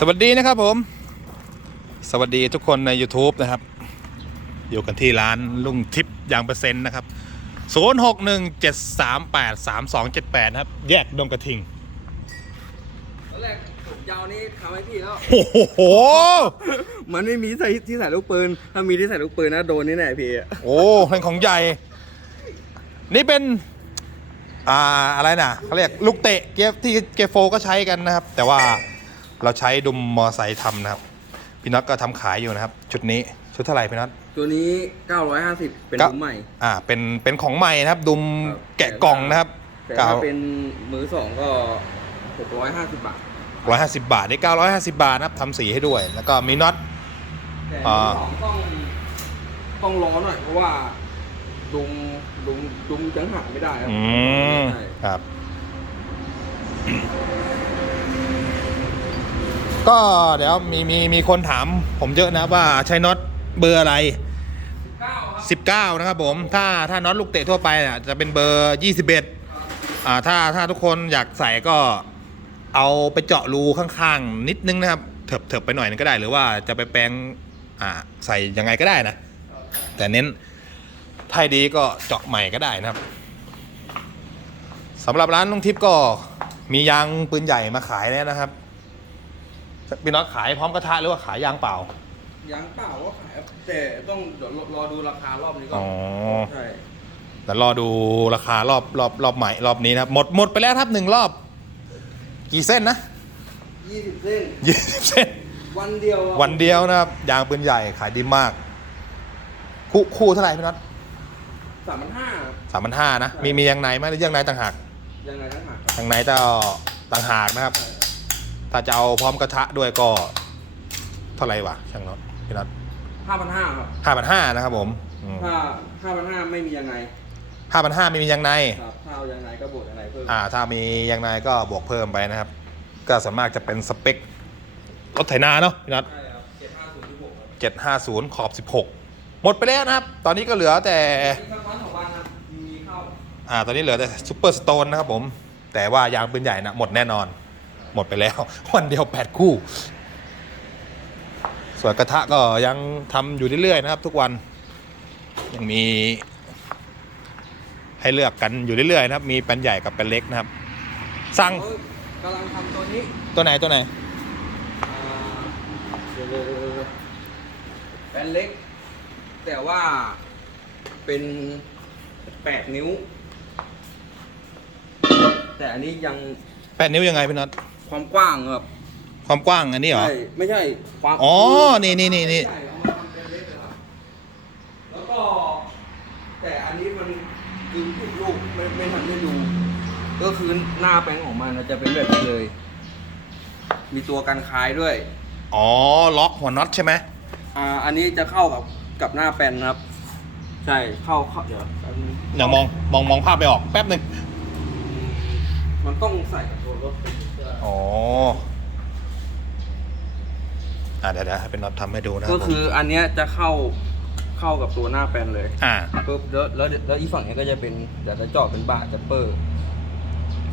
สวัสดีนะครับผม สวัสดีทุกคนใน YouTube นะครับ อยู่กันที่ร้านลุงทิพย์ยางเปอร์เซ็นต์นะครับ 0617383278 ครับ แยกดงกระทิงตอนแรกผมยาวนี่ทำให้พี่แล้ว โอ้โห มันไม่มีใส่ที่ใส่ลูกปืน ถ้ามีที่ใส่ลูกปืนนะโดนนี่แน่พี่โอ้เป็นของใหญ่ นี่เป็น อ่าอะไรนะเขาเรียกลูกเตะเกฟที่เกฟโฟก็ใช้กันนะครับ แต่ว่า เราใช้ดุมมอไซค์ทำนะครับ พี่น็อตก็ทำขายอยู่นะครับ ชุดนี้ชุดเท่าไหร่พี่น็อต ตัวนี้ 950 เป็นก็ รุ่นใหม่ อ่าเป็นเป็นของใหม่นะครับ ดุมครับ แกะกล่องนะครับแต่เก้าถ้าเป็นมือสองก็ 650 บาทร้อยห้าสิบบาทนี่เก้าร้อยห้าสิบาทนะครับทำสีให้ด้วย แล้วก็มีน็อต แต่อ่ามือสองต้องต้องรอหน่อยเพราะว่าดุมดุมดุมจังหักไม่ได้ครับอืมใช่ครับ ก็เดี๋ยวมีมีมีคนถามผมเยอะนะว่าใช้น็อตเบอร์อะไรเก้าครับ19 นะครับผมถ้าถ้าน็อตลูกเตะทั่วไปอะจะเป็นเบอร์ 21อ่าถ้าถ้าทุกคนอยากใส่ก็เอาไปเจาะรูข้างๆ นิดนึงนะครับเถิบเถิบไปหน่อยนึงก็ได้ หรือว่าจะไปแปลงอ่าใส่ยังไงก็ได้นะ แต่เน้นถ้าดีก็เจาะใหม่ก็ได้นะครับสำหรับร้านลุงทิพย์ก็มียางปืนใหญ่มาขายแล้วนะครับ พี่น็อตขายพร้อมกระทะหรือว่าขายยางเปล่า ยางเปล่าก็ขายครับแต่ต้องเดี๋ยวรอรอดูราคารอบนี้ก่ออ๋นอใช่แต่รอดูราคารอบรอบรอบใหม่รอบนี้นะครับหมดหมดไปแล้วครับหนึ่งรอบ กี่เส้นนะ20เส้นยี่สิบเส้น วันเดียวอะวันเดียวนะครับยางปืนใหญ่ขายดีมาก คู่คู่เท่าไหร่พี่น็อตสามพันห้าสามพันห้านะมีมียางในไหมหรือยางในต่างหากยังไงทั้งหากยางในจะต่างหากนะครับ ถ้าจะเอาพร้อมกระทะด้วยก็เท่าไหร่วะช่างน็อตพี่น็อตห้าพันห้าครับห้าพันห้านะครับผมถ้าห้าพันห้าไม่มียังไงห้าพันห้าไม่มียางในครับถ้าเอายังไงก็บวกยังไงเพิ่มอ่าถ้ามียางในก็บวกเพิ่มไปนะครับ ก็ส่วนมากจะเป็นสเปครถไถนาเนาะพี่น็อตใช่ครับเจ็ดห้าศูนย์ที่บวกครับเจ็ดห้าศูนย์ขอบสิบหกหมดไปแล้วนะครับ ตอนนี้ก็เหลือแต่มีข้าวร้านของบ้านครับมีเข้าอ่า ตอนนี้เหลือแต่ซูเปอร์สโตนนะครับผม แต่ว่ายางปืนใหญ่นะหมดแน่นอน หมดไปแล้ว วันเดียวแปดคู่ ส่วนกระทะก็ยังทำอยู่เรื่อยๆนะครับ ทุกวันยังมี ให้เลือกกันอยู่เรื่อยๆนะครับ มีแปนใหญ่กับแปนเล็กนะครับ สั่งเอ้ยกำลังทำตัวนี้ตัวไหนตัวไหนอ่าเดี๋ยวๆเป็นเล็ก แต่ว่าเป็นแปดนิ้ว แต่อันนี้ยังแปดนิ้วยังไงพี่น็อต ความกว้างครับความกว้างอันนี้เหรอ ใช่ไม่ใช่ความอ๋อ นี่นี่นี่นี่ใช่เอามาทำเป็นเล็กเลยครับแล้วก็ แต่อันนี้มันคือผิดรูปไม่ไม่ทันได้ดู ก็คือหน้าแปลงของมันจะเป็นแบบนี้เลย มีตัวกันคายด้วย อ๋อ ล็อกหัวน็อตใช่ไหมอ่า อันนี้จะเข้ากับกับหน้าแปลนครับ ใช่เข้าเข้าเดี๋ยวแป๊บนึงเดี๋ยวมองมองมองภาพไปออกแป๊บหนึ่ง มันต้องใส่กับตัวรถเพื่ ออ๋ออ่าเดี๋ยวเดี๋ยวให้เป็นน็อตทำให้ดูนะครับก็คืออันเนี้ยจะเข้าเข้ากับตัวหน้าแปลนเลยอ่า ปุ๊บแล้วแล้วแล้วอีกฝั่งเนี้ยก็จะเป็นเดี๋ยวจะเจาะเป็นบาร์จัปเปอร์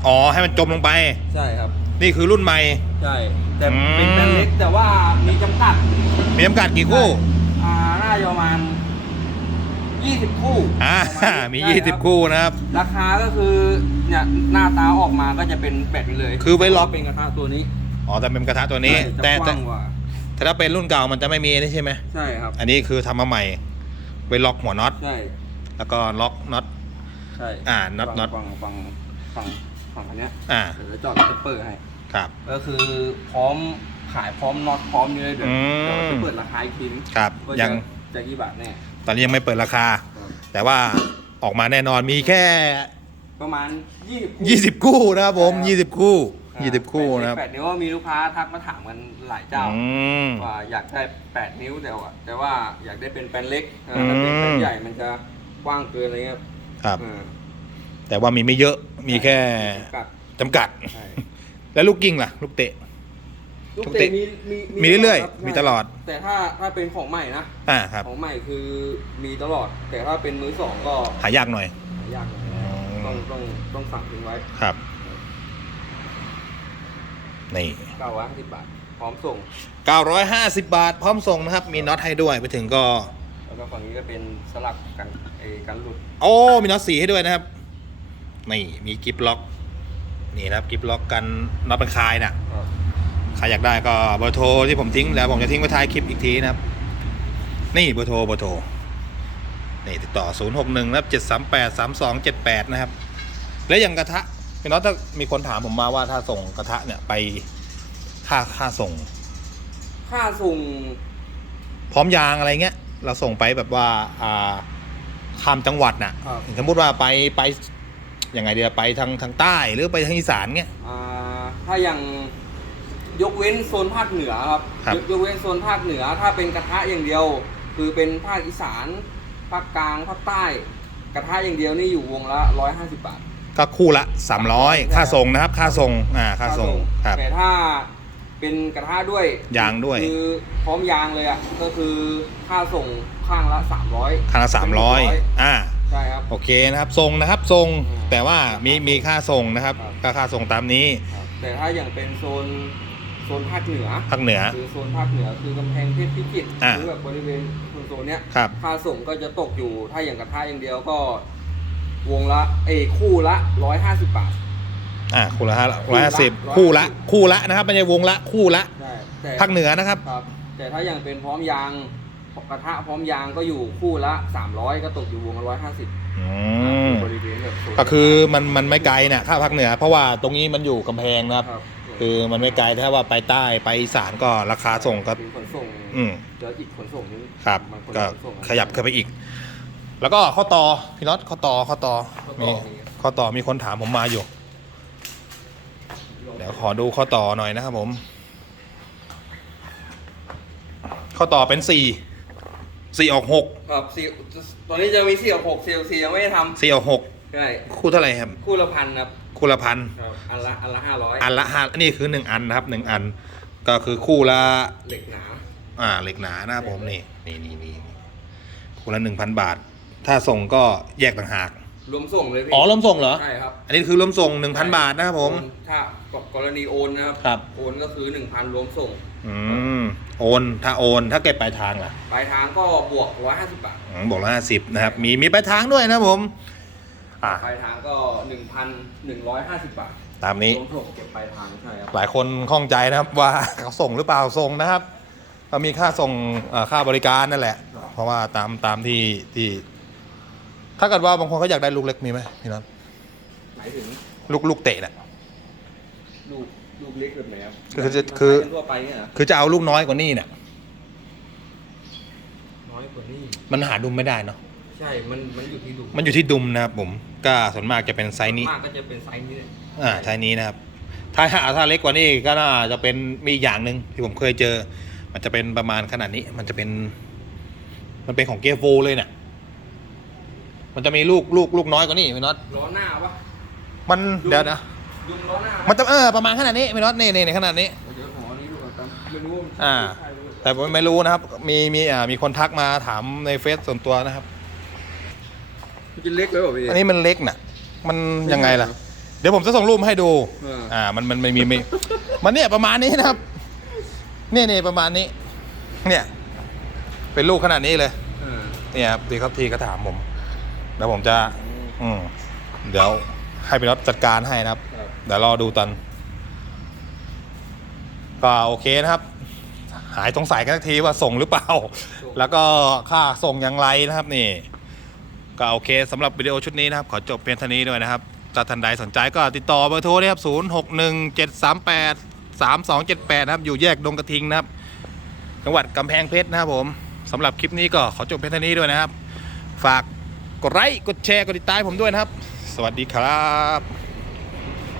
อ๋อ ให้มันจมลงไป ใช่ครับ นี่คือรุ่นใหม่ ใช่ แต่อืมเป็นแปลนเล็กแต่ว่ามีจำกัดมีจำกัดกี่คู่ อ่าน่าจะประมาณ 20 คู่อ่าประาณมีใช่รับ20 คู่นะครับ ราคาก็คือเนี่ยหน้าตาออกมาก็จะเป็นแบบนี้เลยคือไว้ล็อก เป็นกระทะตัวนี้อ๋อแต่เป็นกระทะตัวนี้ใช่จะแต่กแต่ว้างกว่าแต่ถ้าเป็นรุ่นเก่ามันจะไม่มีนี่ใช่ไหมใช่ครับ อันนี้คือทำมาใหม่ไว้ล็อกหัวน็อต ใช่แล้วก็ล็อกน็อต ใช่อ่าน็อตน็อต ฝั่งฝั่งฝั่งฝั่งอันเนี้ยอ่าเดี๋ยวจะเจาะจะเปิดให้ ครับ ก็คือพร้อมขายพร้อมน็อตพร้อมนี่เลยเดี๋ยวอืม เดี๋ยวจะเปิดราคาอีกทีนึงครับว่ายัจะงจะกี่บาทแน่ ตอนนี้ยังไม่เปิดราคา แต่ว่าออกมาแน่นอนมีแค่ ประมาณ20 20 คู่นะครับผมใช่ครับ 20 คู่อ่า20 คู่นะครับแปดนิ้วว่ามีลูกค้าทักมาถามกันหลายเจ้า อืม ว่าอยากได้ 8 นิ้วแต่ว่าแต่ว่าอยากได้เป็นแปลนเล็กอ่าถ้าเป็นแปลนอืมใหญ่มันจะกว้างเกินอะไรเงี้ยครับอ่าแต่ว่ามีไม่เยอะมีแค่กัดจำกัด ใช่แล้วลูกกิ้งล่ะ ลูกเตะ ลูกทุกเตะเตะมีมีมีเรื่อยๆครับมีตลอด แต่ถ้าถ้าเป็นของใหม่นะอ่าครับ ของใหม่คือมีตลอด แต่ถ้าเป็นมือสองก็หายากหน่อย หายากหน่อยอืมต้องต้องต้องสั่งทิ้งไว้ครับ นี่เก้าร้อยห้าสิบบาท พร้อมส่ง 950 บาท พร้อมส่งนะครับ มีน็อตให้ด้วยไปถึงก็ แล้วก็ฝั่งนี้ก็เป็นสลักกันเอกันหลุดโอ้ มีน็อตสีให้ด้วยนะครับ นี่มีกิฟล็อก นี่นะครับกิฟล็อกกันน็อตเป็นคลายนะก็ ใครอยากได้ก็เบอร์โทรที่ผมทิ้งแล้วผมจะทิ้งไว้ท้ายคลิปอีกทีนะครับ นี่เบอร์โทรเบอร์โทรนี่ติดต่อ 0 6 1นะครับ738 3278 นะครับ แล้วอย่างกระทะพี่น้องถ้ามีคนถามผมมาว่าถ้าส่งกระทะเนี่ยไปค่าค่าส่ง ค่าส่ง พร้อมยางอะไรเงี้ย เราส่งไปแบบว่าอ่าข้ามจังหวัดน่ะครับ สมมติว่าไปไปยังไงเดียไปทางทางใต้หรือไปทางอีสานเงี้ย อ่าถ้าอย่าง ยกเว้นโซนภาคเหนือครับครับ ยกยกเว้นโซนภาคเหนือ ถ้าเป็นกระทะอย่างเดียว คือเป็นภาคอีสานภาคกลางภาคใต้ กระทะอย่างเดียวนี่อยู่วงละร้อยห้าสิบบาท ก็คู่ละ 300 ค่าส่งนะครับ ค่าส่งอ่าค่าส่งครับ แต่ถ้าเป็นกระทะด้วยยางด้วย คือพร้อมยางเลยอะก็คือค่าส่งข้างละสามร้อยค่าละ300อ่า ใช่ครับ โอเคนะครับส่งนะครับส่งอืมแต่ว่ามีมีค่าส่งนะครับครับก็ค่าส่งตามนี้ครับแต่ถ้าอย่างเป็นโซน โซนภาคเหนือภาคเหนือ คือโซนภาคเหนือคือกำแพงเพชรพิจิตรอ่า หรือแบบบริเวณโซนๆเนี้ยครับ ค่าส่งก็จะตกอยู่ถ้าอย่างกระทะอย่างเดียวก็ วงละเอยคู่ละร้อยห้าสิบบาท อ่าคู่ละห้าคู่ร้อยละห้าสิบ150คู่ละ คู่ละนะครับไม่ใช่วงละคู่ละใช่แต่ภาคเหนือนะครับ ครับ แต่ถ้าอย่างเป็นพร้อมยางกระทะพร้อมยางก็อยู่คู่ละสามร้อยก็ตกอยู่วงละร้อยห้าสิบอืม บริเวณแบบโซนก็คือมันมันไม่ไกลนะค่าภาคเหนือ เพราะว่าตรงนี้มันอยู่กำแพงนะครับ ครับ คือมันไม่ไกลถ้าว่าไปใต้ไปอีสานก็ราคาส่งก็เป็นขนส่งอืมเจออีกขนส่งนึงครับ มันคนก็ละขนส่งขยับขึ้นไปอีก แล้วก็ข้อต่อพี่น็อตข้อต่อข้อต่อข้อมีต่อข้อต่อมีคนถามผมมาอยู่ เดี๋ยวขอดูข้อต่อหน่อยนะครับผม ข้อต่อเป็นสี่สี่ออกหกครับสี่ตอนนี้จะมีสี่กับหกสี่กับสี่ยังไม่ได้ทสี่ออกหกำ ใช่คู่เท่าไหร่ครับ คู่ละพันครับคู่ละพันครับอันละอันละห้าร้อยอันละห้านี่คือหนึ่งอันนะครับหนึ่งอัน ก็คือคู่ละเหล็กหนา อ่าเหล็กหนานะครับผมนี่นี่นี่นี่คู่ละหนึ่งพันบาท ถ้าส่งก็แยกต่างหากรวมส่งเลยพี่อ๋อรวมส่งเหรอใช่ครับอันนี้คือรวมส่งหนึ่งพันบาทนะครับผมโอนถ้ากรณีโอนนะครับครับโอนก็คือหนึ่งพันรวมส่งอืมโอนถ้าโอนถ้าเก็บปลายทางล่ะปลายทางก็บวกร้อยห้าสิบบาทอืมบอกละห้าสิบนะครับมีมีปลายทางด้วยนะครับผม อ่า ปลายทางก็หนึ่งพันหนึ่งร้อยห้าสิบบาทตามนี้ รวมส่งเก็บปลายทางใช่ครับ หลายคนข้องใจนะครับว่า เขาส่งหรือเปล่าส่งนะครับก็มีค่าส่งเอ่อค่าบริการนั่นแหละเพราะว่าตามตามที่ที่ ถ้าเกิดว่าบางคนเขาอยากได้ลูกเล็กมีไหมพี่น็อตหมายถึงลูกลูกเตะน่ะลูกลูกเล็กแบบไหนครับคือจะคือมันทั่วไปเนี่ยเหรอคือจะเอาลูกน้อยกว่านี้เนี่ยน้อยกว่านี้มันหาดุมไม่ได้เนาะ ใช่มันมันอยู่ที่ดูมันอยู่ที่ดุมนะครับผมก็ส่วนมากจะเป็นไซส์นี้มากก็จะเป็นไซส์นี้เลยอ่าไซส์นี้นะครับถ้าหาถ้าเล็กกว่านี้ก็น่าจะเป็นมีอีกอย่างหนึ่งที่ผมเคยเจอ มันจะเป็นประมาณขนาดนี้ มันจะเป็น มันเป็นของเกียร์โฟเลยเนี่ยมันจะมีลูกลูกลูกน้อยกว่านี้พี่น็อตล้อหน้าปะมันเดี๋ยวนะดุมล้อหน้ามันจะเออประมาณขนาดนี้พี่น็อตนี่นี่นี่ขนาดนี้เดี๋ยวขออันนี้ดูก่อนครับไม่รู้ว่ามันอ่าใช่หรือเปล่า แต่ผมไม่รู้นะครับ มีมีอ่ามีคนทักมาถามในเฟซส่วนตัวนะครับ มันจะเล็กเลยเหรอพี่อันนี้มันเล็กน่ะ มันยังไงล่ะ เดี๋ยวผมจะส่งรูปมาให้ดูเอออ่า มันมันมันมีมีมันเนี่ยประมาณนี้นะครับ เนี่ยเนี่ยประมาณนี้ เนี่ย เป็นลูกขนาดนี้เลยเออเนี่ยครับทีเขาทีเขาถามผม แล้วผมจะ อืมเดี๋ยวให้พี่น็อตจัดการให้นะครับครับ เดี๋ยวรอดูตอนก็โอเคนะครับ หายสงสัยกันสักทีว่าส่งหรือเปล่า แล้วก็ค่าส่งอย่างไรนะครับนี่ ก็โอเคสำหรับวิดีโอชุดนี้นะครับ ขอจบเพียงเท่านี้ด้วยนะครับถ้าท่านใดสนใจก็ติดต่อเบอร์โทรนะครับ0 6 1 7 3 8 3 2 7 8 นะครับ อยู่แยกดงกระทิงนะครับ จังหวัดกำแพงเพชรนะครับผมสำหรับคลิปนี้ก็ขอจบเพียงเท่านี้ด้วยนะครับ ฝากกดไลค์กดแชร์กดติดตามผมด้วยนะครับ สวัสดีครับ